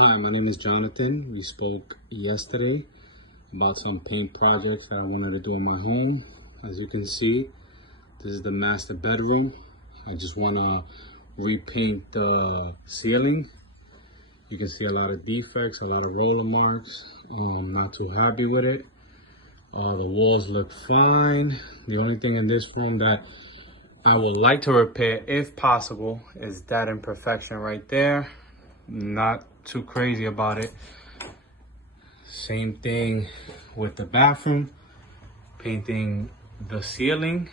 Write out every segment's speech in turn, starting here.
Hi, my name is Jonathan. We spoke yesterday about some paint projects that I wanted to do in my home. As you can see, this is the master bedroom. I just want to repaint the ceiling. You can see a lot of defects, a lot of roller marks. I'm not too happy with it. The walls look fine. The only thing in this room that I would like to repair, if possible, is that imperfection right there. Not too crazy about it. Same thing with the bathroom. Painting the ceiling.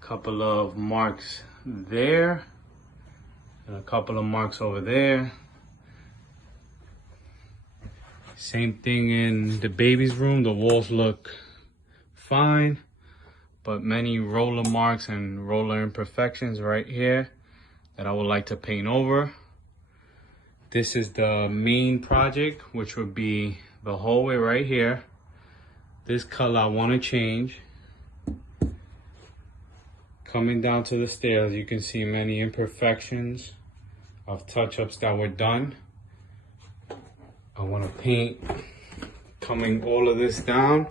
Couple of marks there. And a couple of marks over there. Same thing in the baby's room. The walls look fine, but many roller marks and roller imperfections right here that I would like to paint over. This is the main project, which would be the hallway right here. This color I want to change. Coming down to the stairs, you can see many imperfections of touch-ups that were done. I want to paint coming all of this down.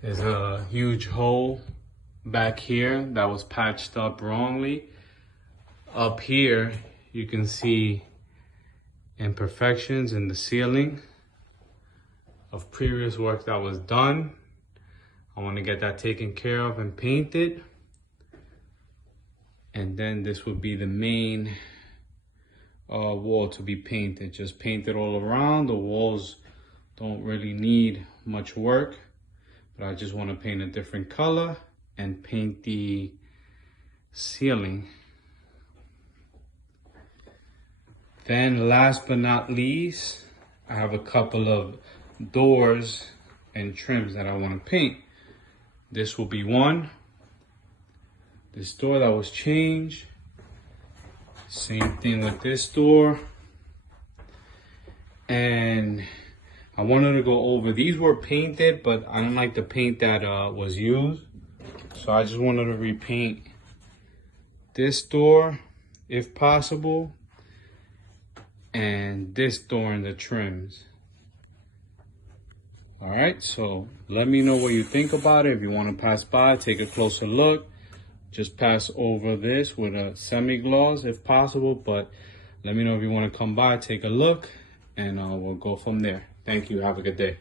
There's a huge hole back here that was patched up wrongly. Up here, you can see imperfections in the ceiling of previous work that was done. I want to get that taken care of and painted. And then this would be the main wall to be painted. Just paint it all around. The walls don't really need much work, but I just want to paint a different color and paint the ceiling. Then last but not least, I have a couple of doors and trims that I want to paint. This will be one. This door that was changed. Same thing with this door. And I wanted to go over, these were painted, but I don't like the paint that was used. So I just wanted to repaint this door, if possible, and this door and the trims. All right, so let me know what you think about it. If you want to pass by, take a closer look. Just pass over this with a semi-gloss if possible, but let me know if you want to come by, take a look, and we'll go from there. Thank you. Have a good day.